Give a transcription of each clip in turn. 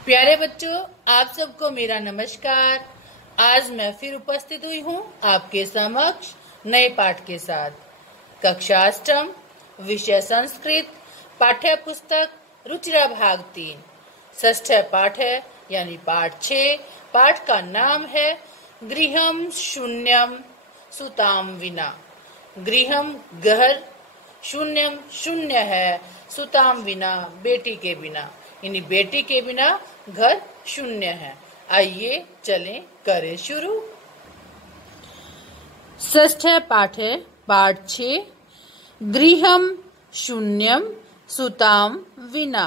प्यारे बच्चों, आप सबको मेरा नमस्कार। आज मैं फिर उपस्थित हुई हूँ आपके समक्ष नए पाठ के साथ। कक्षा अष्टम, विषय संस्कृत, पाठ्य पुस्तक रुचिरा भाग 3, षष्ठ पाठ है यानी पाठ 6। पाठ का नाम है गृहम शून्यम सुताम विना। गृहम घर, शून्यम शून्य है, सुताम विना बेटी के बिना, यानी बेटी के बिना घर शून्य है। आइए चलें करें शुरू। षष्ठ पाठ है पाठ 6, गृहम शून्यम सुताम विना।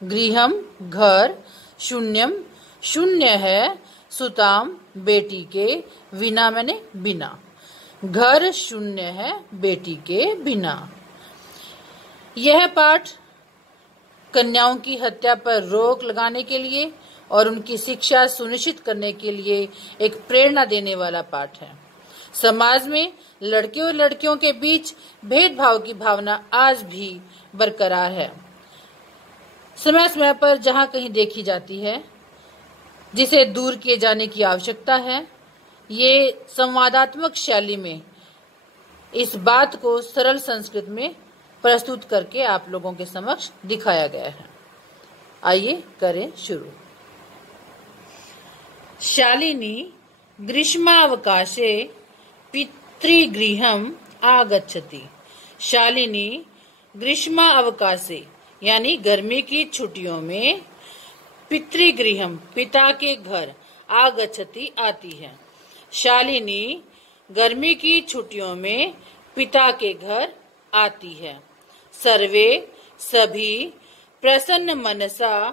गृहम घर, शून्यम शून्य है, सुताम बेटी के, विना मैंने बिना। घर शून्य है बेटी के बिना। यह पाठ कन्याओं की हत्या पर रोक लगाने के लिए और उनकी शिक्षा सुनिश्चित करने के लिए एक प्रेरणा देने वाला पाठ है। समाज में लड़के और लड़कियों के बीच भेदभाव की भावना आज भी बरकरार है। समय समय पर जहां कहीं देखी जाती है, जिसे दूर किए जाने की आवश्यकता है। ये संवादात्मक शैली में इस बात को सरल संस्कृत में प्रस्तुत करके आप लोगों के समक्ष दिखाया गया है। आइए करें शुरू। शालिनी ग्रीष्मावकाशे पितृगृहम आगच्छति। शालिनी ग्रीष्मावकाशे यानी गर्मी की छुट्टियों में पितृगृहम पिता के घर आगच्छति आती है। शालिनी गर्मी की छुट्टियों में पिता के घर आती है। सर्वे सभी प्रसन्न मनसा,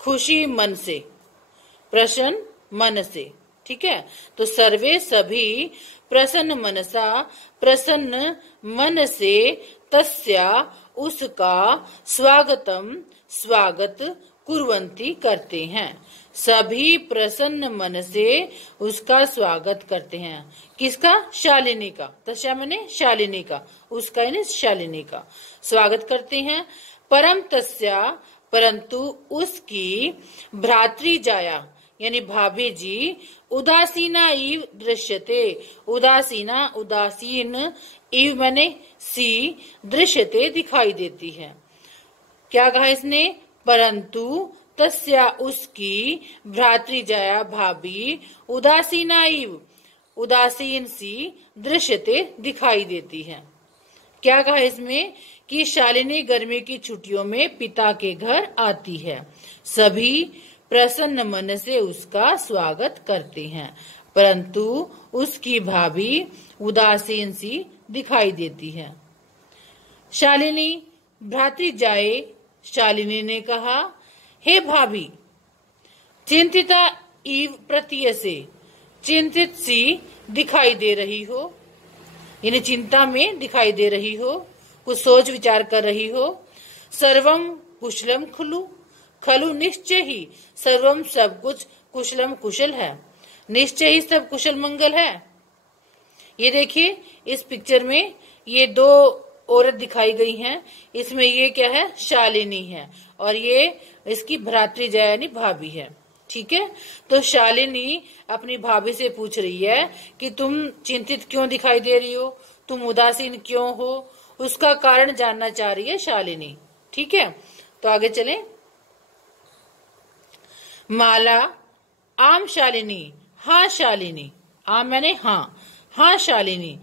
खुशी मन से, प्रसन्न मन से, ठीक है। तो सर्वे सभी प्रसन्न मनसा, प्रसन्न मन से, तस्या उसका स्वागतम स्वागत कुर्वन्ति करते हैं। सभी प्रसन्न मन से उसका स्वागत करते हैं। किसका? शालिनी का। तस्या मैंने शालिनी का, उसका यानी शालिनी का स्वागत करते हैं। परम तस्या परंतु उसकी भ्रातृजाया यानी भाभी जी उदासीना इव दृश्यते। उदासीना उदासीन, इव मैंने सी, दृश्यते दिखाई देती है। क्या कहा इसने? परंतु तस्या उसकी भ्रातृजाया भाभी उदासीना इव उदासीन सी दृश्यते दिखाई देती है। क्या कहा इसमें? कि शालिनी गर्मी की छुट्टियों में पिता के घर आती है। सभी प्रसन्न मन से उसका स्वागत करते हैं, परंतु उसकी भाभी उदासीन सी दिखाई देती है। शालिनी भ्रातृजाए, शालिनी ने कहा, हे भाभी, चिंतिता इव प्रतीयसे, चिंतित सी दिखाई दे रही हो, यानी चिंता में दिखाई दे रही हो, कुछ सोच विचार कर रही हो। सर्वम कुशलम खलु, खलु निश्चय ही, सर्वम सब कुछ, कुशलम कुशल है, निश्चय ही सब कुशल मंगल है। ये देखिए इस पिक्चर में ये दो औरत दिखाई गई हैं। इसमें ये क्या है? शालिनी है और ये इसकी भ्रातृजाया यानी भाभी है, ठीक है। तो शालिनी अपनी भाभी से पूछ रही है कि तुम चिंतित क्यों दिखाई दे रही हो, तुम उदासीन क्यों हो, उसका कारण जानना चाह रही है शालिनी, ठीक है। तो आगे चलें। माला आम शालिनी, हाँ शालिनी, आम मैंने हाँ, हाँ शालिनी,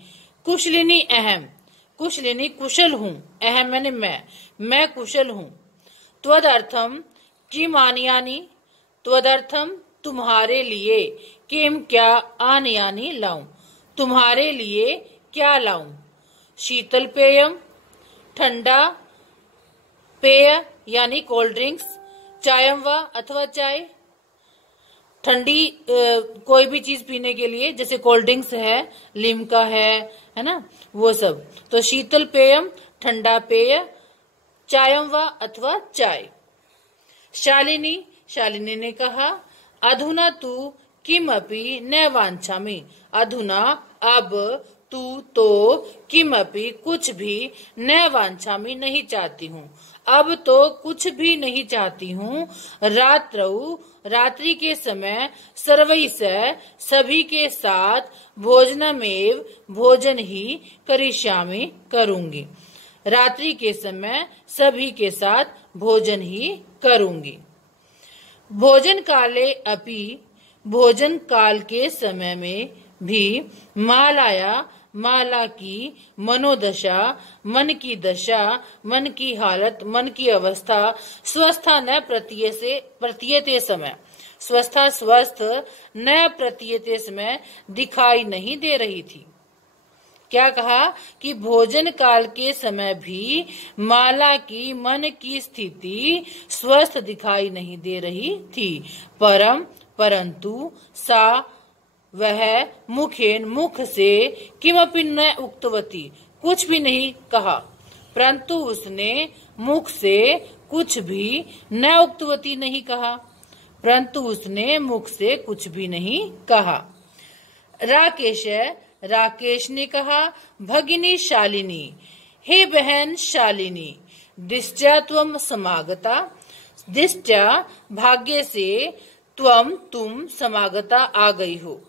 कुशलिनी अहम, कुशलिनी कुशल हूँ, अहम मैंने मैं कुशल हूँ। त्वदर्थम किम आनयानि, त्वदर्थम तुम्हारे लिए, किम क्या, आनयानि लाऊं, तुम्हारे लिए क्या लाऊं। शीतल पेयम ठंडा पेय यानी कोल्ड ड्रिंक्स, चायम व अथवा चाय, ठंडी कोई भी चीज पीने के लिए, जैसे कोल्ड ड्रिंक्स है, लिम्का है ना, वो सब। तो शीतल पेयम ठंडा पेय, चायम व अथवा चाय। शालिनी, शालिनी ने कहा, अधुना तू किमपि न वांछामि, अधुना अब तू तो किमपि कुछ भी न वांछामि नहीं चाहती हूँ। अब तो कुछ भी नहीं चाहती हूँ। रात्रौ रात्रि के समय सर्वै से सभी के साथ भोजनमेव भोजन ही करिष्यामि करूंगी। रात्रि के समय सभी के साथ भोजन ही करूंगी। भोजन काले अपि भोजन काल के समय में भी मालाया माला की मनोदशा, मन की दशा, मन की हालत, मन की अवस्था स्वस्था न प्रतीयते समय, स्वस्था स्वस्थ न प्रतीयते समय दिखाई नहीं दे रही थी। क्या कहा कि भोजन काल के समय भी माला की मन की स्थिति स्वस्थ दिखाई नहीं दे रही थी। परंतु सा वह मुखेन मुख से किमपि न उक्तवती कुछ भी नहीं कहा। परंतु उसने मुख से कुछ भी न उक्तवती नहीं कहा। परंतु उसने मुख से कुछ भी नहीं कहा। राकेश ने कहा, भगिनी शालिनी, हे बहन शालिनी, दिष्टा त्वम समागता, दिष्टा भाग्य से तुम समागता आ गई हो।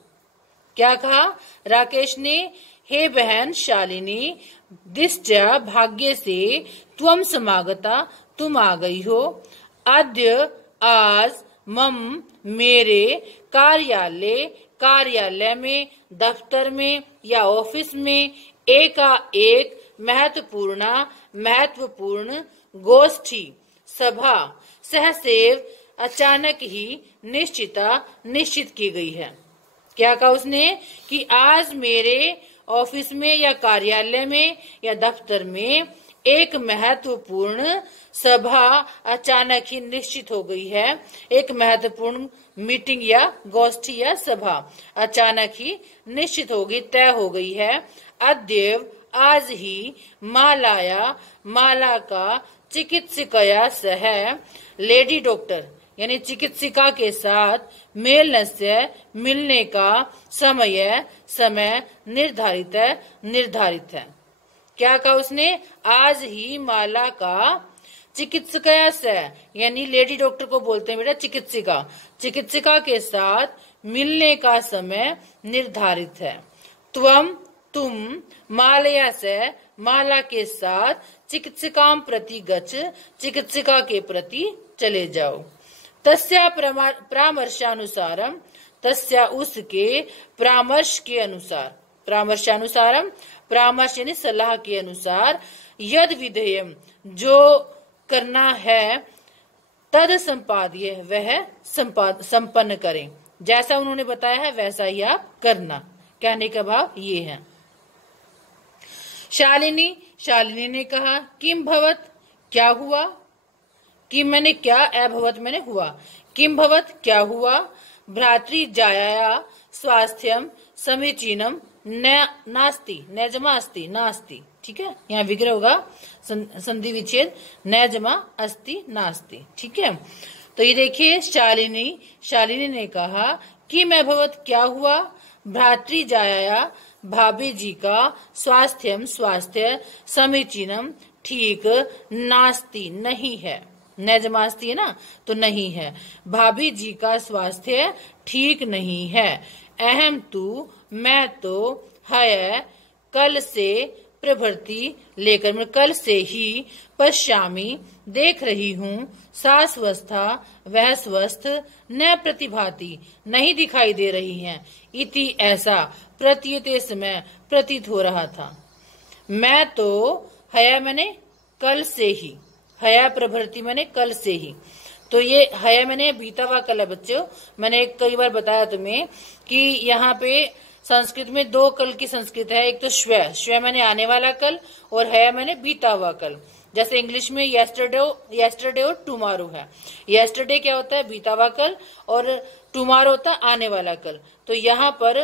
क्या कहा राकेश ने, हे बहन शालिनी, दिष्टा भाग्य से त्वम समागता तुम आ गई हो। अद्य आज मम मेरे कार्यालय में, दफ्तर में या ऑफिस में एकाएक महत्वपूर्ण गोष्ठी सभा सहसेव अचानक ही निश्चित की गई है। क्या कहा उसने कि आज मेरे ऑफिस में या कार्यालय में या दफ्तर में एक महत्वपूर्ण सभा अचानक ही निश्चित हो गई है। एक महत्वपूर्ण मीटिंग या गोष्ठी या सभा अचानक ही निश्चित हो गई, तय हो गई है। अद्यव आज ही माला का चिकित्सिकया सह लेडी डॉक्टर यानी चिकित्सिका के साथ मिलने का समय निर्धारित है। क्या कहा उसने, आज ही माला का चिकित्सिका से यानी लेडी डॉक्टर को बोलते हैं बेटा चिकित्सिका के साथ मिलने का समय निर्धारित है। तुम माला के साथ चिकित्सिका प्रति गच्छ, चिकित्सिका के प्रति चले जाओ। तस्या परामर्शानुसारम, तस्या उसके परामर्श के अनुसार, परामर्श यानी सलाह के अनुसार, यद विधेयम जो करना है, तद संपाद्य वह संपन्न करें। जैसा उन्होंने बताया है वैसा ही आप करना। कहने का भाव ये है। शालिनी ने कहा, किम भवत क्या हुआ, किम मैंने क्या, अभवत मैंने हुआ, किम भवत क्या हुआ, भ्रातृ जाया स्वास्थ्यम समीचीनम नास्ति। ठीक है, यहाँ विग्रह होगा संधि विच्छेद, न जमा अस्ति नास्ति। ठीक है, तो ये देखिए शालिनी ने कहा कि मैं भवत क्या हुआ, भ्रातृ जाया भाभी जी का स्वास्थ्य समीचीनम ठीक नास्ति नहीं है, न जमास्ती है ना तो नहीं है, भाभी जी का स्वास्थ्य ठीक नहीं है। अहम तू मैं तो है कल से प्रभृति लेकर मैं कल से ही पश्यामी देख रही हूँ, सा स्वस्था वह स्वस्थ न प्रतिभाति नहीं दिखाई दे रही हैं। इति ऐसा प्रतीयते समय प्रतीत हो रहा था। मैं तो हया मैंने कल से ही, हया प्रभृति मैंने कल से ही, तो ये हया मैंने बीता हुआ कल है बच्चों। मैंने कई बार बताया तुम्हें कि यहाँ पे संस्कृत में दो कल की संस्कृत है, एक तो श्व मैंने आने वाला कल और हया मैंने बीता हुआ कल। जैसे इंग्लिश में यस्टरडे और टुमारो है। यस्टरडे क्या होता है, बीता हुआ कल, और टुमारो होता है आने वाला कल। तो यहाँ पर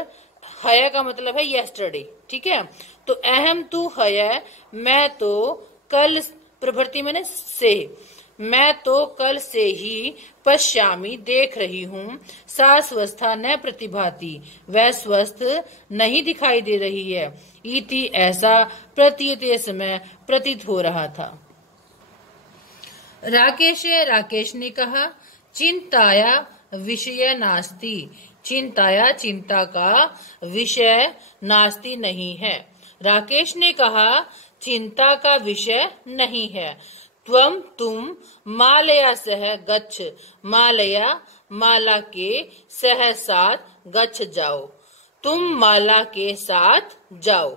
हया का मतलब है यस्टरडे। ठीक है, तो अहम तू हया मैं तो कल प्रभृति मैंने से, मैं तो कल से ही पश्यामी देख रही हूँ, सा स्वस्था न प्रतिभाति, वह स्वस्थ नहीं दिखाई दे रही है। इति ऐसा प्रतीयते समय प्रतीत हो रहा था। राकेश ने कहा, चिंताया विषय नास्ति, चिंताया चिंता का विषय नास्ति नहीं है। राकेश ने कहा, चिंता का विषय नहीं है। तुम मालया सह गच्छ, मालया माला के सह साथ गच्छ जाओ, तुम माला के साथ जाओ।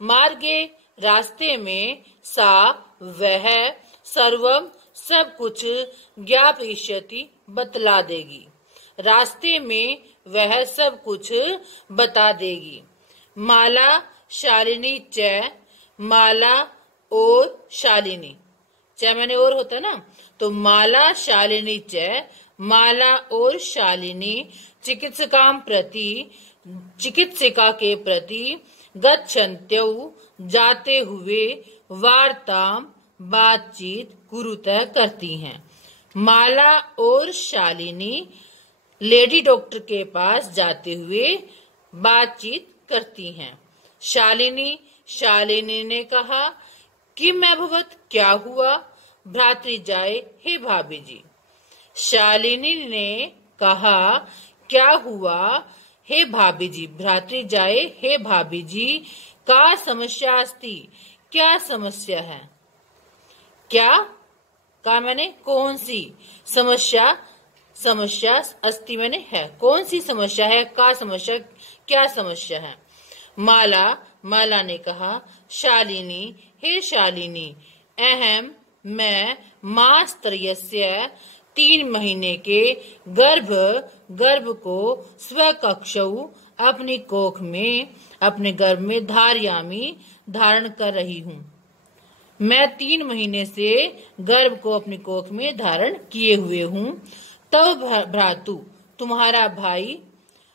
मार्गे रास्ते में, सा वह, सर्वम सब कुछ, ज्ञापयिष्यति बतला देगी, रास्ते में वह सब कुछ बता देगी। माला शालिनी च, माला और शालिनी, च मैंने और होता ना, तो माला शालिनी च, माला और शालिनी चिकित्सकाम प्रति, चिकित्सिका के प्रति, गच्छन्त्यौ जाते हुए, वार्ताम बातचीत कुरुतः करती हैं। माला और शालिनी लेडी डॉक्टर के पास जाते हुए बातचीत करती हैं। शालिनी ने कहा, कि मैं भवत क्या हुआ, भ्रातृ जाए हे भाभी जी। शालिनी ने कहा, क्या हुआ हे भाभी जी, भ्रातृ जाए हे भाभी जी, का समस्या अस्ति, क्या समस्या है। क्या का मैंने कौन सी, समस्या, समस्या अस्ति मैंने है, कौन सी समस्या है, का समस्या क्या समस्या है। माला ने कहा, शालिनी हे शालिनी, अहम मैं मास त्रयस्य 3 महीने के गर्भ को स्वकक्षौ अपनी कोख में, अपने गर्भ में, धारयामी धारण कर रही हूँ। मैं 3 महीने से गर्भ को अपनी कोख में धारण किए हुए हूँ। तब भ्रातु तुम्हारा भाई,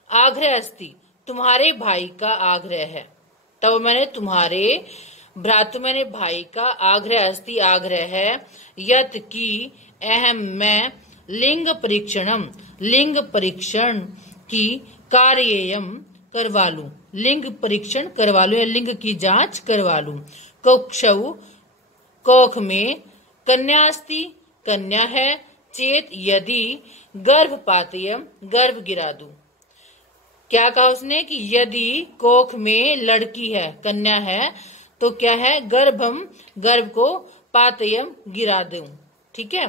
आग्रह अस्ति तुम्हारे भाई का आग्रह है। तब मैंने तुम्हारे, भ्रातु मैंने भाई का, आग्रह अस्ति आग्रह है, यत की अहम मैं लिंग परीक्षण की कार्ययम करवा लूं, लिंग परीक्षण करवा लूं या लिंग की जांच करवा लूं। कक्षौ कोख में, कन्यास्ति कन्या है, चेत यदि गर्भपातयम गर्भ गिरा दूं। क्या कहा उसने कि यदि कोख में लड़की है, कन्या है, तो क्या है, गर्भ को पातयम गिरा दूं। ठीक है।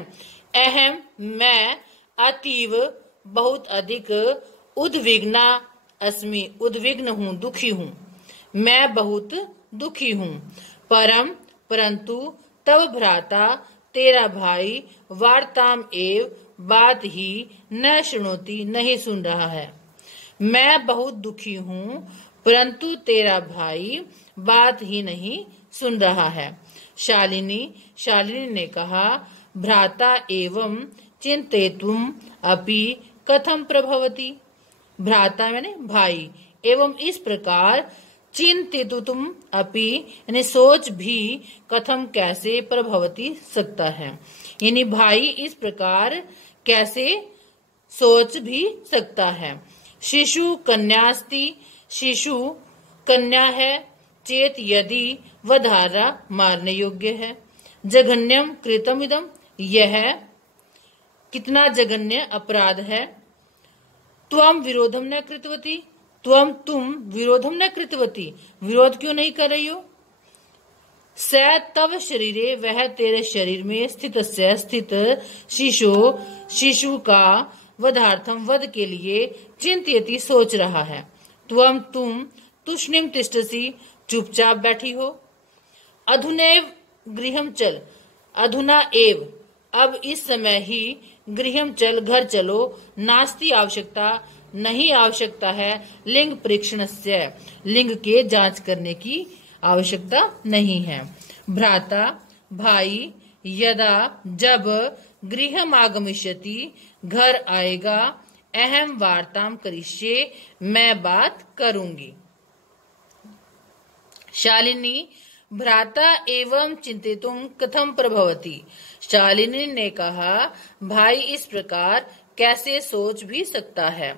अहम मैं अतीव बहुत अधिक, उद्विग्ना अस्मि उद्विग्न हूँ, दुखी हूँ, मैं बहुत दुखी हूँ। परंतु तब भ्राता तेरा भाई, वार्ताम एव बात ही न सुनोती नहीं सुन रहा है। मैं बहुत दुखी हूँ, परंतु तेरा भाई बात ही नहीं सुन रहा है। शालिनी ने कहा, भ्राता एवं चिंतेतुम अपि कथम प्रभवति, भ्राता मैंने भाई, एवं इस प्रकार, चिंतितुम अपि यानी सोच भी, कथम कैसे, प्रभवति सकता है, यानी भाई इस प्रकार कैसे सोच भी सकता है। शिशु कन्यास्ति, शिशु कन्या है, चेत यदि वधारा मारने योग्य है। जघन्यम कृतम इदम, यह कितना जघन्य अपराध है। त्वम विरोधम न कृतवती, तुम विरोधम न कृतवती, विरोध क्यों नहीं कर रही हो। स तव शरीरे, वह तेरे शरीर में, स्थित शिशु का वधार्थम वध के लिए, चिंतयति सोच रहा है। तुम तुष्णिम तिष्ठसी, चुपचाप बैठी हो। अधुनैव गृहम चल, अधुना एव अब इस समय ही, गृहम चल घर चलो, नास्ति आवश्यकता नहीं आवश्यकता है, लिंग परीक्षणस्य लिंग के जांच करने की आवश्यकता नहीं है। भ्राता भाई, यदा जब, गृहम आगमिष्यति घर आएगा, अहम वार्ताम करिष्ये मैं बात करूंगी। शालिनी भ्राता एवं चिंतितुम कथम प्रभवती। शालिनी ने कहा, भाई इस प्रकार कैसे सोच भी सकता है।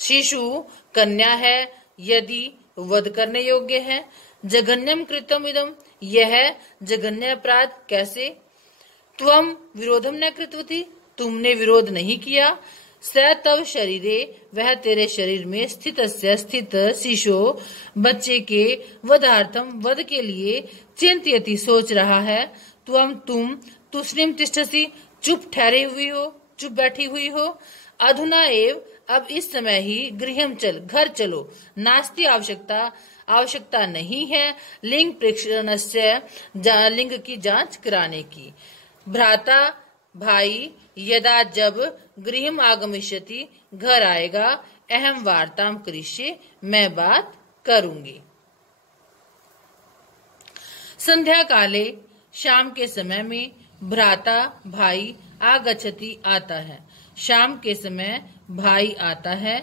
शिशु कन्या है, यदि वध करने योग्य है। जघन्यम कृतम इदम, यह जघन्य अपराध कैसे। त्वम विरोधम न कृतवती, तुमने विरोध नहीं किया। स तव शरीरे, वह तेरे शरीर में स्थित शिशो, बच्चे के वधार्थम, वध के लिए चिंत्यति, सोच रहा है। तुम तुष्णिम तिष्ठसि, चुप ठहरी हुई हो, चुप बैठी हुई हो। अधुना एव, अब इस समय ही, गृहम चल, घर चलो। नास्ति आवश्यकता नहीं है लिंग परीक्षणस्य, लिंग की जांच कराने की। भ्राता भाई, यदा जब गृहम आगमिष्यति, घर आएगा, अहम वार्ताम करिष्ये, मैं बात करूंगी। संध्या काले, शाम के समय में, भ्राता भाई आगच्छति, आता है। शाम के समय भाई आता है।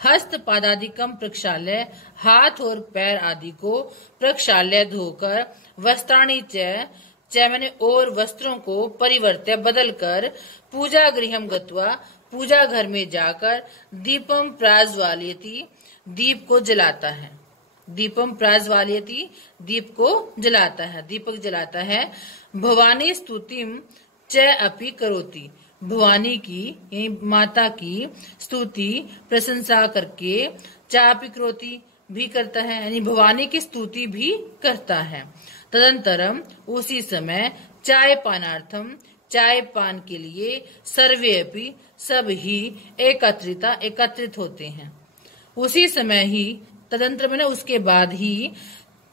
हस्त पादादिकम प्रक्षाल्य, हाथ और पैर आदि को प्रक्षाल्य धोकर, वस्त्राणि च मैंने और वस्त्रों को परिवर्त्य बदलकर, पूजा गृहम गत्वा, पूजा घर में जाकर, दीपम प्राज्वाल्यति, दीप को जलाता है। दीपम प्राज्वाल्यति, दीप को जलाता है, दीपक जलाता है। भवानी स्तुतिम च अपि करोति, भवानी की माता की स्तुति प्रशंसा करके, चापि करोति भी करता है, यानी भवानी की स्तुति भी करता है। तदंतरम, उसी समय, चाय पानार्थम, चाय पान के लिए, सर्वे अपि, सब ही, एकत्रित होते हैं। उसी समय ही, तदंतर में ना उसके बाद ही,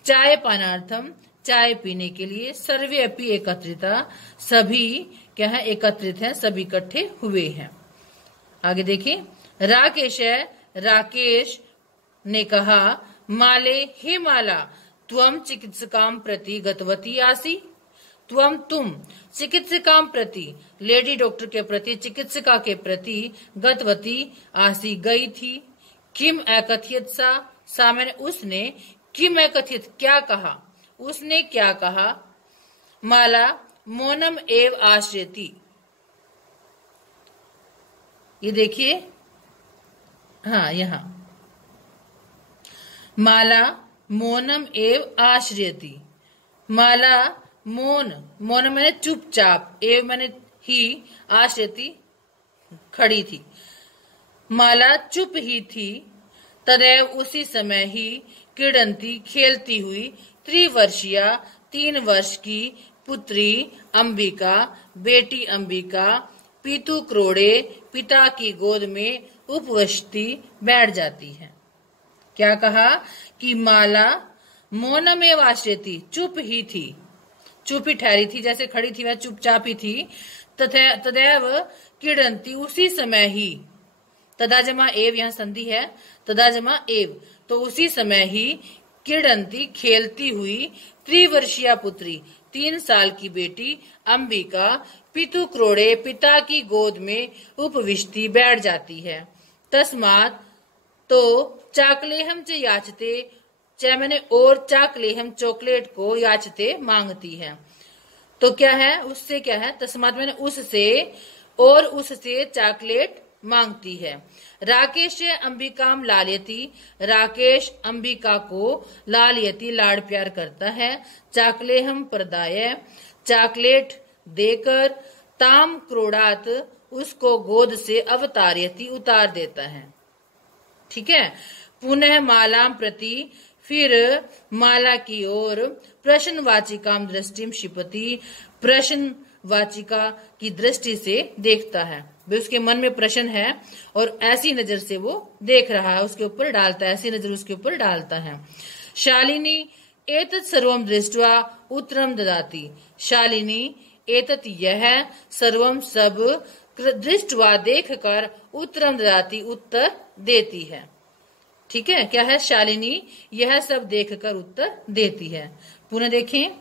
चाय पानार्थम, चाय पीने के लिए, सर्वे अपि एकत्रिता, सभी क्या है, एकत्रित हैं, सभी इकट्ठे हुए हैं। आगे देखिए, राकेश ने कहा, माले, हे माला, त्वम चिकित्सकाम प्रति गतवती आसी। तुम चिकित्सकाम प्रति, लेडी डॉक्टर के प्रति, चिकित्सिका के प्रति, गतवती आसी, गई थी। किम एकथित सा मैंने, उसने, किम एकथित, क्या कहा, उसने क्या कहा। माला, मौनम एव आश्रयति, ये देखिए, हाँ यहाँ, माला मौनम एव आश्रयति। माला मौन मैंने चुपचाप, एव मैंने ही, आश्रयति खड़ी थी। माला चुप ही थी। तदैव उसी समय ही, क्रीडंती खेलती हुई, त्रिवर्षीया 3 वर्ष की पुत्री अंबिका, बेटी अंबिका, पितु क्रोड़े, पिता की गोद में उपविष्टि, बैठ जाती है। क्या कहा कि माला मौनमेव आश्रयति, चुप ही थी, चुप ही ठहरी थी, जैसे खड़ी थी वह चुपचाप ही थी। तदैव क्रीडंती, उसी समय ही, तदा जमा एव, यहाँ संधि है, तदा जमा एव, तो उसी समय ही, क्रीडंती खेलती हुई, त्रिवर्षीय पुत्री, 3 साल की बेटी अंबिका, पितु क्रोड़े, पिता की गोद में उपविष्टि, बैठ जाती है। तस्मात्, तो चाकलेहम च याचते, मैंने और चाकलेहम, चॉकलेट को, याचते मांगती है। तो क्या है, उससे क्या है, तस्मात् मैंने उससे, और उससे चॉकलेट मांगती है। राकेश अंबिकाम लालयति, राकेश अंबिका को लालयति, लाड़ प्यार करता है। चाकलेहम प्रदाय, चॉकलेट देकर, ताम क्रोड़ात, उसको गोद से अवतार्यति, उतार देता है। ठीक है। पुनः मालाम प्रति, फिर माला की ओर, प्रश्नवाचिकाम दृष्टिम क्षिपति, प्रश्नवाचिका की दृष्टि से देखता है। उसके मन में प्रश्न है और ऐसी नजर से वो देख रहा है, उसके ऊपर डालता है, ऐसी नजर उसके ऊपर डालता है। शालिनी एतत् सर्वम दृष्ट्वा उत्तरम ददाति, शालिनी एतत्, यह, सर्वम सब, दृष्ट्वा देखकर, उत्तरम ददाति, उत्तर देती है। ठीक है, क्या है, शालिनी यह सब देखकर उत्तर देती है। पुनः देखें,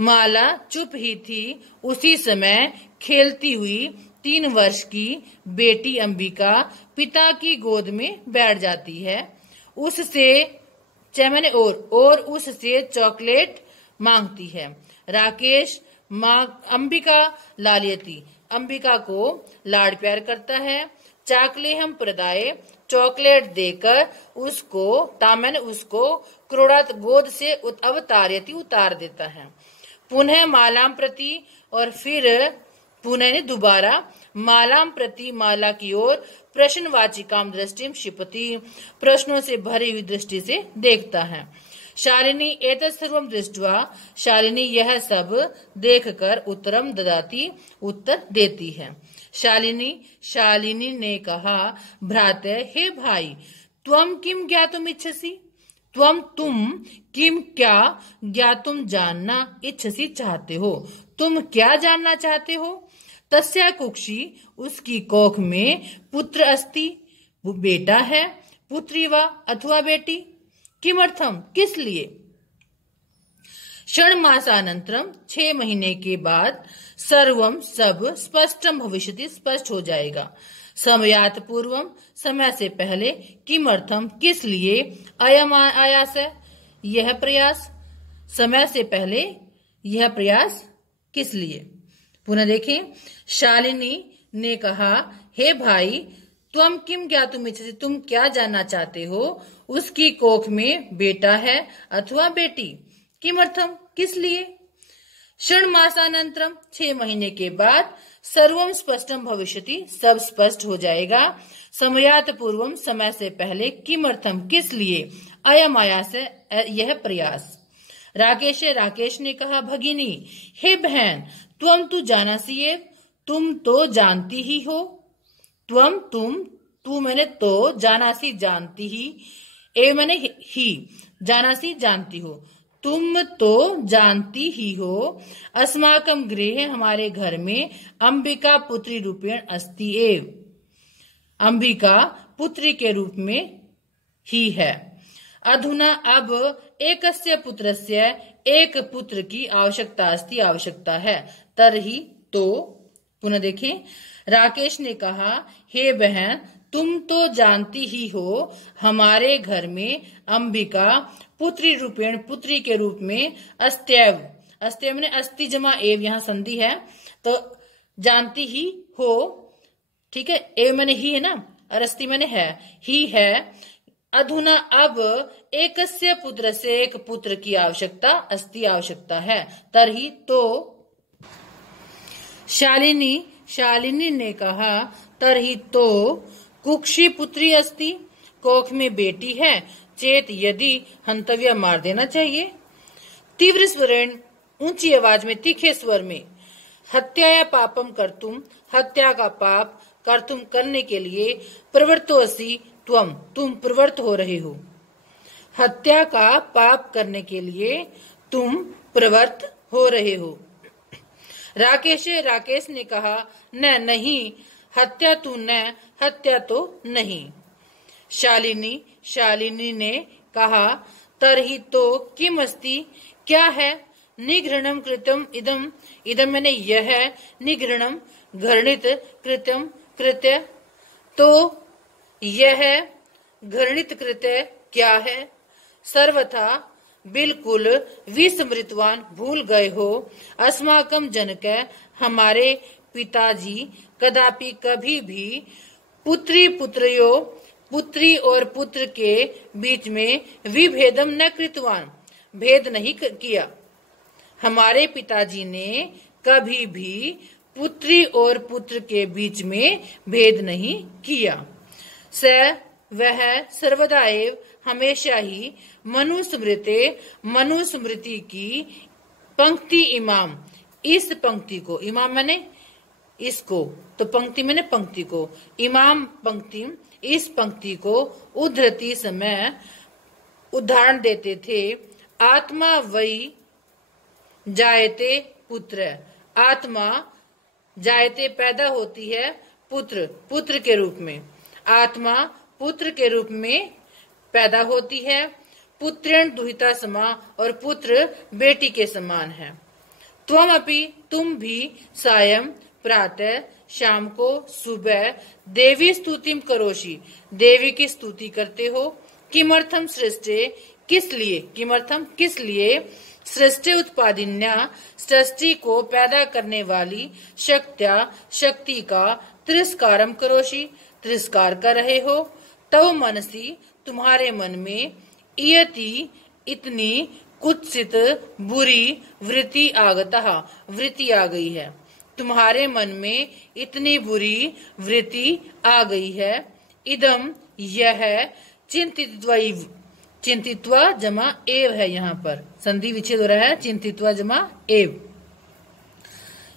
माला चुप ही थी, उसी समय खेलती हुई 3 वर्ष की बेटी अंबिका पिता की गोद में बैठ जाती है। उससे मैंने और उससे चॉकलेट मांगती है। राकेश अंबिका लालयति, अंबिका को लाड प्यार करता है। चाकलेहम प्रदाय, चॉकलेट देकर उसको तामन उसको क्रोड़ात गोद से अवतार्यति उतार देता है। पुनः मालाम प्रति, और फिर पुनः दोबारा मालाम प्रति माला की ओर प्रश्नवाचिकाम दृष्टिम क्षिपति, प्रश्नों से भरी हुई दृष्टि से देखता है। शालिनी एतत् सर्वं दृष्ट्वा, शालिनी यह सब देखकर उत्तरम ददाती, उत्तर देती है। शालिनी ने कहा, भ्राते, हे भाई, त्वं किम ज्ञातुम इच्छसि, तुम किम क्या ज्ञातुम जानना इच्छसि चाहते हो, तुम क्या जानना चाहते हो। तस्या कुक्षी, उसकी कोख में पुत्र अस्ति, बेटा है, पुत्री वा अथवा बेटी, किमर्थम, किस लिए। षण्मासानंतरम, 6 महीने के बाद, सर्वम सब, स्पष्टम भविष्यति, स्पष्ट हो जाएगा। समयात पूर्वम, समय से पहले, किमर्थम, किस लिए, अयम आयास, यह प्रयास, समय से पहले यह प्रयास किस लिए। पुनः देखें, शालिनी ने कहा, हे भाई, त्वं किम ज्ञातुम इच्छसि, तुम क्या जानना चाहते हो। उसकी कोख में बेटा है अथवा बेटी, किमर्थम, किस लिए। षण्मासानंतरम, 6 महीने के बाद, सर्वम स्पष्टम भविष्यति, सब स्पष्ट हो जाएगा। समयात पूर्वम, समय से पहले, किमर्थम, किस लिए, अयम आयास, यह प्रयास। राकेश ने कहा, भगिनी, हे बहन, त्वं तू जानासी एव, तुम तो जानती ही हो। तू मैंने तो, जानासी जानती ही, ए मैंने ही, जानासी जानती हो, तुम तो जानती ही हो। अस्माकम गृहे, हमारे घर में, अंबिका पुत्री रूपेण अस्ति एव, अंबिका पुत्री के रूप में ही है। अधुना, अब, एकस्य पुत्रस्य, एक पुत्र की आवश्यकता अस्ति, आवश्यकता है। तरही, तो, पुनः देखें, राकेश ने कहा, हे बहन, तुम तो जानती ही हो, हमारे घर में अंबिका पुत्री रूपेण, पुत्री के रूप में, अस्त्यव, अस्त्यव ने अस्ति जमा एव, यहाँ संधि है, तो जानती ही हो, ठीक है, एव मैंने ही है ना, और अस्ति मैंने है, ही है। अधुना, अब, एकस्य पुत्र से, एक पुत्र की आवश्यकता अस्ति, आवश्यकता है। तरही, तो, शालिनी ने कहा, तरही, तो, कुक्षी पुत्री अस्ति, कोख में बेटी है, चेत, यदि, हंतव्य, मार देना चाहिए। तीव्र स्वरेण, ऊंची आवाज में, तीखे स्वर में, हत्याया पापम कर्तुम, हत्या का पाप, कर्तुम करने के लिए, प्रवृत्तोऽसि, तुम प्रवृत्त हो रहे हो। हत्या का पाप करने के लिए तुम प्रवृत्त हो रहे हो। राकेश ने कहा, नहीं, हत्या तू न, हत्या तो नहीं। शालिनी ने कहा, तरही, तो, किम अस्ति, क्या है। निघृणम कृत्यम इदम मैंने यह है, निघृणम घृणित, कृत्यम कृत्य, तो यह घृणित कृत्य क्या है। सर्वथा, बिल्कुल, विस्मृतवान, भूल गए हो। अस्माकम जनक, हमारे पिताजी, कदापि, कभी भी, पुत्री और पुत्र के बीच में, विभेदम न कृतवान, भेद नहीं किया। हमारे पिताजी ने कभी भी पुत्री और पुत्र के बीच में भेद नहीं किया। वह सर्वदा एव, हमेशा ही, मनुस्मृति की पंक्ति इमाम, इस पंक्ति को, इमाम मैंने इसको, तो पंक्ति मैंने पंक्ति को, इमाम पंक्ति, इस पंक्ति को उद्धरती समय उदाहरण देते थे। आत्मा वही जायते पुत्र, आत्मा जायते पैदा होती है, पुत्र के रूप में, आत्मा पुत्र के रूप में पैदा होती है। पुत्रेण दुहिता समा, और पुत्र बेटी के समान है। त्वमपि, तुम भी, सायं, प्रातः, शाम को, सुबह, देवी स्तुतिम करोषि, देवी की स्तुति करते हो। किमर्थम सृष्टे, किस लिए, किमर्थम, किस लिए, सृष्टि उत्पादिन्या सृष्टि को पैदा करने वाली शक्त्या शक्ति का तिरस्कारम करोषि तिरस्कार कर रहे हो। तव मनसी तुम्हारे मन में इयति इतनी कुत्सित बुरी वृत्ति आगता वृत्ति आ गई है। तुम्हारे मन में इतनी बुरी वृत्ति आ गई है। इदम यह चिंतित्वैव चिंतित्वा जमा एव है, यहाँ पर संधि विच्छेद हो रहा है। चिंतित्वा जमा एव।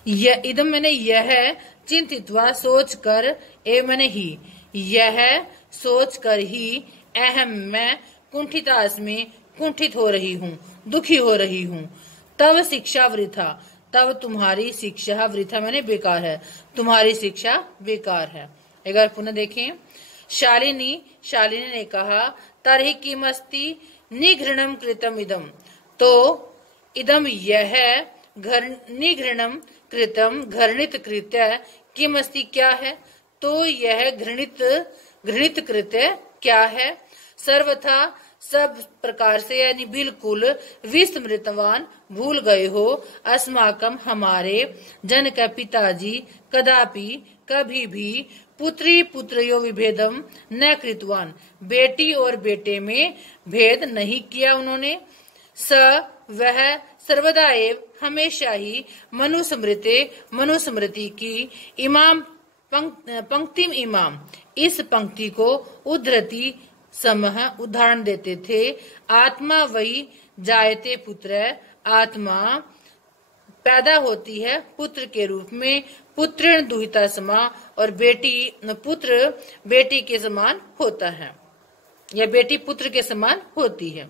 यह इदम मैंने यह चिंतित्वा सोच कर एव मैंने ही यह सोच कर ही अहम मैं कुंठितास में कुंठित हो रही हूँ दुखी हो रही हूँ। तब शिक्षा वृथा तब तुम्हारी शिक्षा वृथा मैंने बेकार है तुम्हारी शिक्षा बेकार है। एक बार पुनः देखें। शालिनी ने कहा तरहि किमस्ति निघृणम कृतम इदम। तो इदम यह निघृणम कृतम घृणित कृत्य किमस्ति क्या है। तो यह घृणित कृत्य क्या है। सर्वथा सब प्रकार से यानी बिल्कुल विस्मृतवान भूल गए हो। अस्माकम हमारे जन का पिताजी कदापि कभी भी पुत्री पुत्रियो विभेदम न कृतवान बेटी और बेटे में भेद नहीं किया उन्होंने। स वह सर्वदा एव हमेशा ही मनुस्मृति की इमाम पंक्तिम इमाम इस पंक्ति को उद्धरती समह उदाहरण देते थे। आत्मा वही जायते पुत्र आत्मा पैदा होती है पुत्र के रूप में। पुत्र दुहिता समा और पुत्र बेटी के समान होता है या बेटी पुत्र के समान होती है।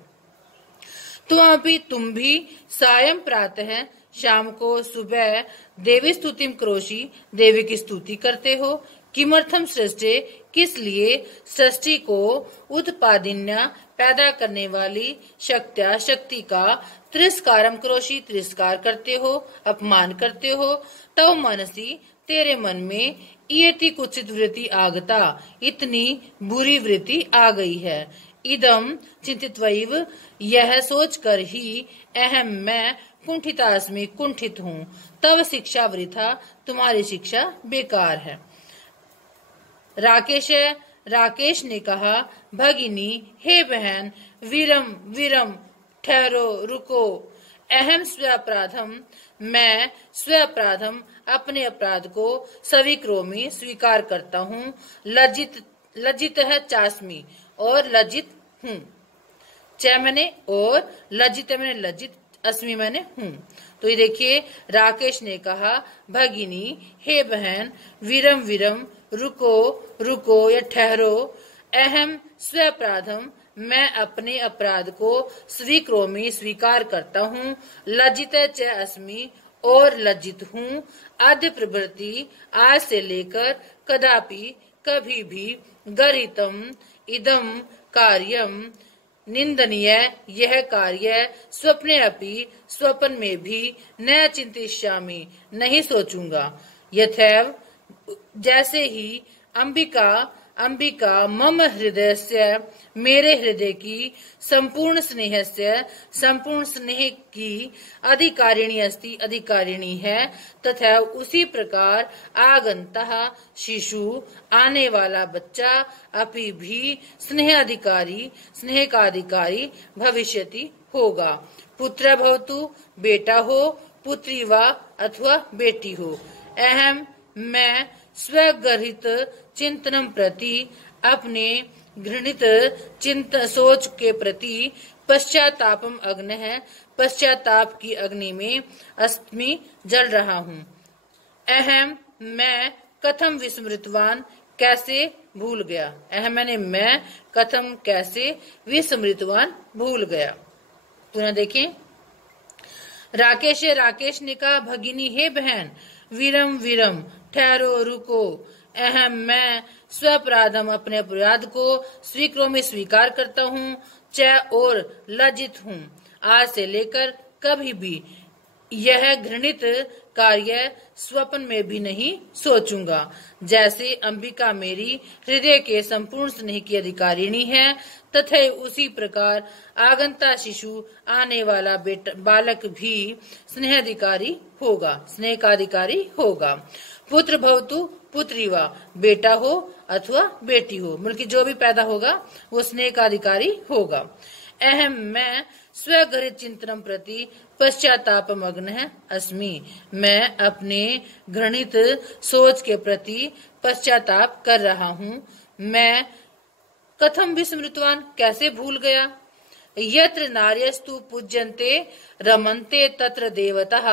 तुम भी सायं प्रातः शाम को सुबह देवी स्तुतिम करोषि देवी की स्तुति करते हो। किमर्थम सृष्टि किस लिए सृष्टि को उत्पादिन्या पैदा करने वाली शक्त्या शक्ति का तिरस्कारम करोषि तिरस्कार करते हो अपमान करते हो। तव मनसी तेरे मन में इयति कुत्सित वृत्ति आगता इतनी बुरी वृत्ति आ गई है। इदम चिंतित्वैव यह सोच कर ही अहम मैं कुंठितास्मि कुंठित हूँ। तव शिक्षा वृथा तुम्हारी शिक्षा बेकार है। राकेश ने कहा भगिनी हे बहन वीरम ठहरो रुको। अहम स्वअपराधम मैं स्वअपराधम अपने अपराध को सविक्रोमी स्वीकार करता हूँ। लज्जित है चास्मी और लज्जित हूँ। च मैंने और लज्जित मैंने लज्जित अस्मि मैंने हूँ। तो ये देखिए राकेश ने कहा भगिनी हे बहन वीरम रुको या ठहरो। अहम स्वअपराधम मैं अपने अपराध को स्वीक्रोमी स्वीकार करता हूँ। लज्जित च अस्मि और लज्जित हूँ। आद्य प्रवृत्ति आज से लेकर कदापि कभी भी गरितम इदम कार्यम निंदनीय यह कार्य स्वप्ने अपि स्वप्न में भी न चिंतिष्यामि नहीं सोचूंगा। यथैव जैसे ही अंबिका मम हृदय से मेरे हृदय की संपूर्ण स्नेह की अधिकारिणी है तथा उसी प्रकार आगंतः शिशु आने वाला बच्चा अपि भी स्नेह का अधिकारी भविष्यति होगा। पुत्र भवतु बेटा हो पुत्री वा अथवा बेटी हो। अहम मैं स्वगृहित चिंतनम प्रति अपने घृणित सोच के प्रति पश्चातापम अग्नि है पश्चाताप की अग्नि में अस्मि जल रहा हूँ। अहम मैं कथम विस्मृतवान कैसे भूल गया। अहम मैंने मैं कथम कैसे विस्मृतवान भूल गया। पुनः देखें। राकेश ने कहा भगिनी हे बहन वीरम ठहरो रुको। अहम मैं स्वअपराधम अपने अपराध को स्वीक्रोमी स्वीकार करता हूँ। च और लज्जित हूँ। आज से लेकर कभी भी यह घृणित कार्य स्वप्न में भी नहीं सोचूंगा। जैसे अंबिका मेरी हृदय के संपूर्ण स्नेह की अधिकारिणी है, तथा उसी प्रकार आगंता शिशु आने वाला बालक भी स्नेह अधिकारी होगा, स्नेह का अधिकारी होगा। पुत्र भवतु पुत्री वा, बेटा हो अथवा बेटी हो, मतलब जो भी पैदा होगा वो स्नेह का अधिकारी होगा। अहम मैं स्वगृहित चिंतनम प्रति पश्चातापमग्न अस्मि, मैं अपने घृणित सोच के प्रति पश्चाताप कर रहा हूँ। मैं कथम विस्मृतवान, कैसे भूल गया। यत्र नार्यस्तु पूज्यन्ते रमन्ते तत्र देवताः,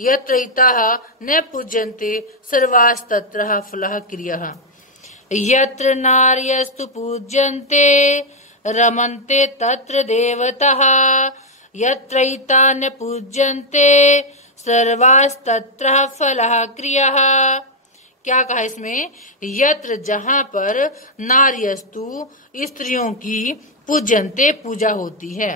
यत्र इताः न पूज्यन्ते सर्वास्तत्र फलः क्रियः। यत्र नार्यस्तु पूज्यन्ते रमन्ते तत्र देवताः, यत्र इताः न पूज्यन्ते सर्वास्तत्र फलः क्रियः। क्या कहा इसमें? यत्र जहाँ पर नार्यस्तु स्त्रियों की पूजनते पूजा होती है,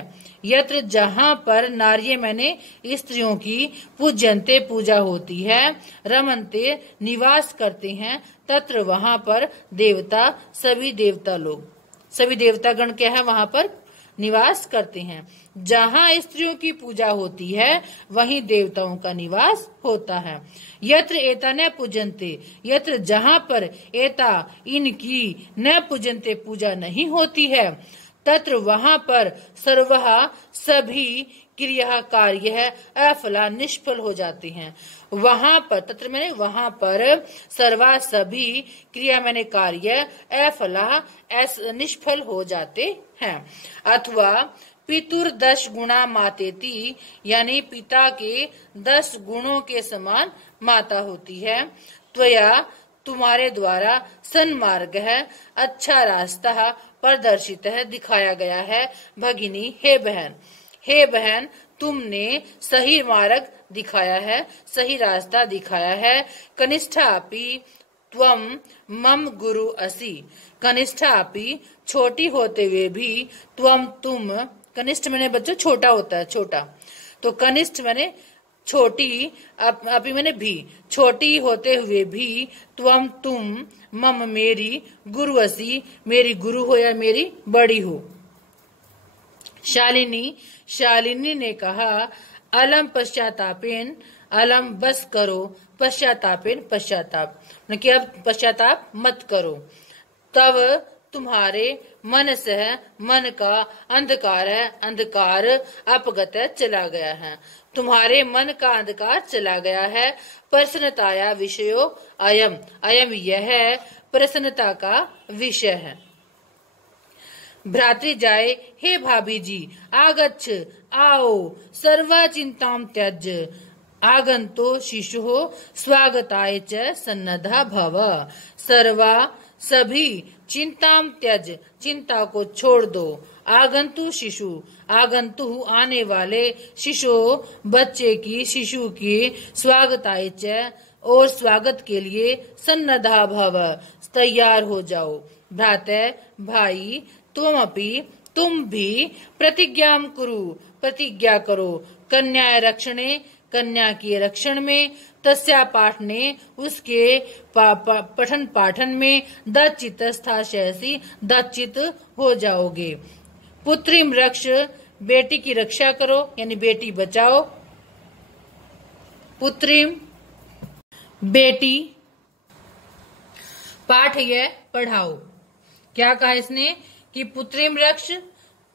यत्र जहाँ पर नार्य मैंने स्त्रियों की पूजनते पूजा होती है, रमनते निवास करते हैं, तत्र वहाँ पर देवता सभी देवता लोग, सभी देवतागण क्या है वहाँ पर निवास करते हैं। जहाँ स्त्रियों की पूजा होती है वहीं देवताओं का निवास होता है। यत्र एता न पूजनते, यत्र जहाँ पर एता इनकी न पूजनते पूजा नहीं होती है, तत्र वहाँ पर सर्वहा सभी क्रिया कार्य है अफला निष्फल हो जाते हैं। वहाँ पर तत्र मैंने वहाँ पर सर्वा सभी क्रिया मैंने कार्य अफला निष्फल हो जाते हैं। अथवा पितुर 10 गुणा मातेति, यानी पिता के 10 गुणों के समान माता होती है। त्वया तुम्हारे द्वारा सन्मार्ग है, अच्छा रास्ता प्रदर्शित है, दिखाया गया है। भगिनी, हे बहन, हे बहन तुमने सही मार्ग दिखाया है, सही रास्ता दिखाया है। कनिष्ठापि त्वम मम गुरु असि, कनिष्ठापि छोटी होते हुए भी, त्वम तुम, कनिष्ठ मैंने बच्चों छोटा होता है, छोटा, तो कनिष्ठ मैंने छोटी, अभी मैंने भी, छोटी होते हुए भी, त्वम तुम, मम मेरी, गुरु असि मेरी गुरु हो या मेरी बड़ी हो। शालिनी, शालिनी ने कहा, अलम पश्चातापेन, अलम बस करो, पश्चातापेन पश्चाताप, कि अब पश्चाताप मत करो। तब तुम्हारे मन से मन का अंधकार है, अंधकार अपगत चला गया है, तुम्हारे मन का अंधकार चला गया है। प्रसन्नताया विषयो अयम, अयम यह प्रसन्नता का विषय है। भ्रातृ जाए, हे भाभी जी, आगच्छ आओ, सर्वा चिंताम त्यज, आगंतो शिशु स्वागताय च सन्नद्धा भव। सर्वा सभी चिंताम त्यज, चिंता को छोड़ दो। आगंतु शिशु, आगंतु आने वाले, शिशु बच्चे की, शिशु की, स्वागताय च और स्वागत के लिए, सन्नद्धा भव तैयार हो जाओ। भ्राते भाई, तुमपि तुम भी, प्रतिज्ञा कुरु प्रतिज्ञा करो, कन्या रक्षणे कन्या के रक्षण में, तस्या पाठ ने उसके पठन पाठन में, दचित स्थाशयसी दचित हो जाओगे। पुत्रीम रक्ष, बेटी की रक्षा करो यानी बेटी बचाओ। पुत्रीम बेटी, पाठ यह पढ़ाओ। क्या कहा इसने कि पुत्रीम रक्ष,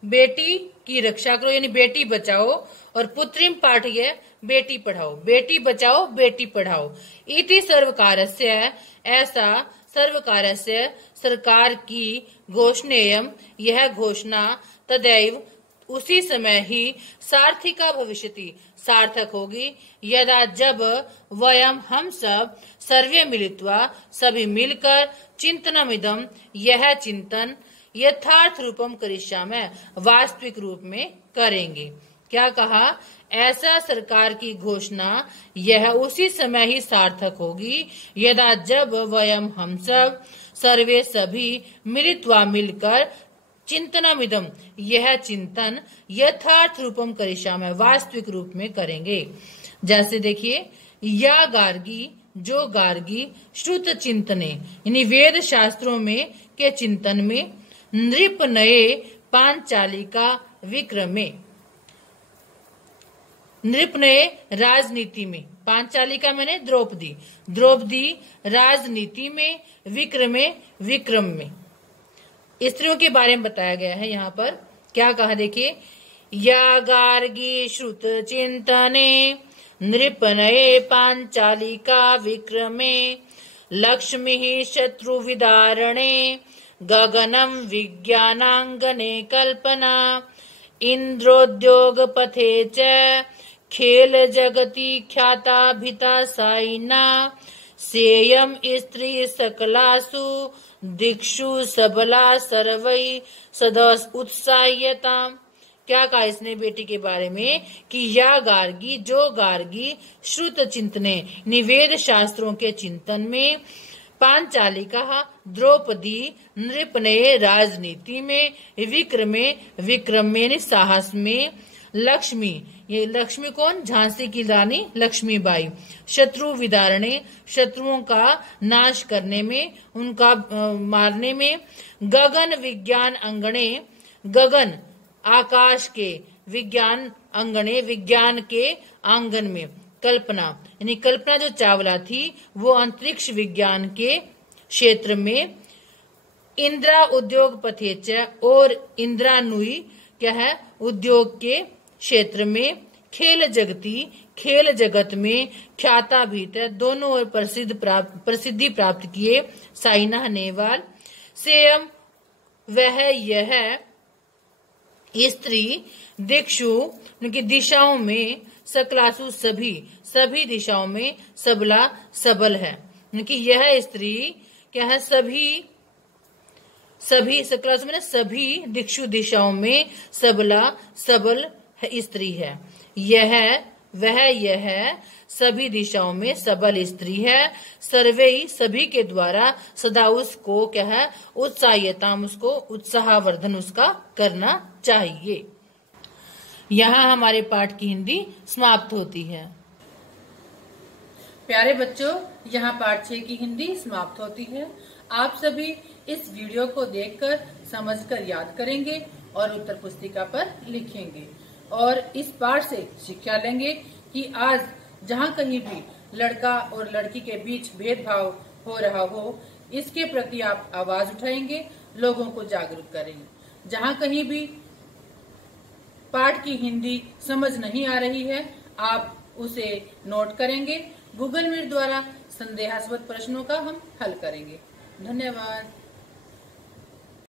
बेटी की रक्षा करो यानी बेटी बचाओ, और पुत्रीम पाठ यह बेटी पढ़ाओ, बेटी बचाओ बेटी पढ़ाओ। इति सर्वकारस्य, ऐसा सर्वकारस्य सरकार की घोषणेयम, यह घोषणा, तदैव उसी समय ही, सार्थिका भविष्यति सार्थक होगी, यदा जब, वयम हम सब, सर्वे मिलित्वा सभी मिलकर, चिंतनमिदम यह चिंतन, यथार्थ रूपम करिष्यामि वास्तविक रूप में करेंगे। क्या कहा? ऐसा सरकार की घोषणा यह उसी समय ही सार्थक होगी, यदा जब वयम हम सब, सर्वे सभी, मिलित्वा मिलकर, चिंतनमिदम यह चिंतन, यथार्थ रूपम करिष्यामि वास्तविक रूप में करेंगे। जैसे देखिए या गार्गी जो गार्गी श्रुत चिंतने यानी वेद शास्त्रों में के चिंतन में, नृप नये पांचालिका विक्रमे, नृप नये राजनीति में, पांचालिका मैंने द्रौपदी, द्रौपदी राजनीति में, विक्रमे विक्रम में। स्त्रियों के बारे में बताया गया है। यहाँ पर क्या कहा देखिए, या गार्गी श्रुत चिंतने नृपनये पांचालिका विक्रमे, लक्ष्मी शत्रु विदारणे गगनम विज्ञानांगने कल्पना, इंद्रोद्योग पथे च खेल जगति ख्याता भिता साइना, सेयम स्त्री सकलासु दिक्षु सबला सर्वै सदा उत्साह्यता। क्या कहा इसने बेटी के बारे में कि या गार्गी जो गार्गी श्रुत चिंतने निवेद शास्त्रों के चिंतन में, पांचालिका द्रौपदी नृपनये राजनीति में, विक्रमे विक्रम में साहस में, लक्ष्मी ये लक्ष्मी कौन, झांसी की रानी लक्ष्मीबाई, शत्रु विदारणे शत्रुओं का नाश करने में, उनका मारने में, गगन विज्ञान अंगणे गगन आकाश के, विज्ञान अंगणे विज्ञान के आंगन में, कल्पना यानी कल्पना जो चावला थी वो अंतरिक्ष विज्ञान के क्षेत्र में, इंद्रा उद्योग पथेच और इंद्रानुई क्या है उद्योग के क्षेत्र में, खेल जगती खेल जगत में, ख्याता भीतर दोनों ओर प्रसिद्धि प्राप्त किए, साइना नेवाल, सेयम वह यह स्त्री दिक्षु उनकी दिशाओं में, सकलासु सभी दिशाओं में, सबला सबल है, उनकी यह स्त्री क्या है सभी सकलासु में सभी दिक्षु दिशाओं में सबला सबल स्त्री है, यह सभी दिशाओं में सबल स्त्री है, सर्वे सभी के द्वारा सदा उसको क्या है उत्साह्यता उसको उत्साहवर्धन उसका करना चाहिए। यहाँ हमारे पाठ की हिंदी समाप्त होती है। प्यारे बच्चों, यहाँ पाठ 6 की हिंदी समाप्त होती है। आप सभी इस वीडियो को देखकर समझकर याद करेंगे और उत्तर पुस्तिका पर लिखेंगे और इस पाठ से शिक्षा लेंगे कि आज जहाँ कहीं भी लड़का और लड़की के बीच भेदभाव हो रहा हो, इसके प्रति आप आवाज उठाएंगे, लोगों को जागरूक करेंगे। जहाँ कहीं भी पाठ की हिंदी समझ नहीं आ रही है, आप उसे नोट करेंगे। गूगल मीट द्वारा संदेहास्पद प्रश्नों का हम हल करेंगे। धन्यवाद।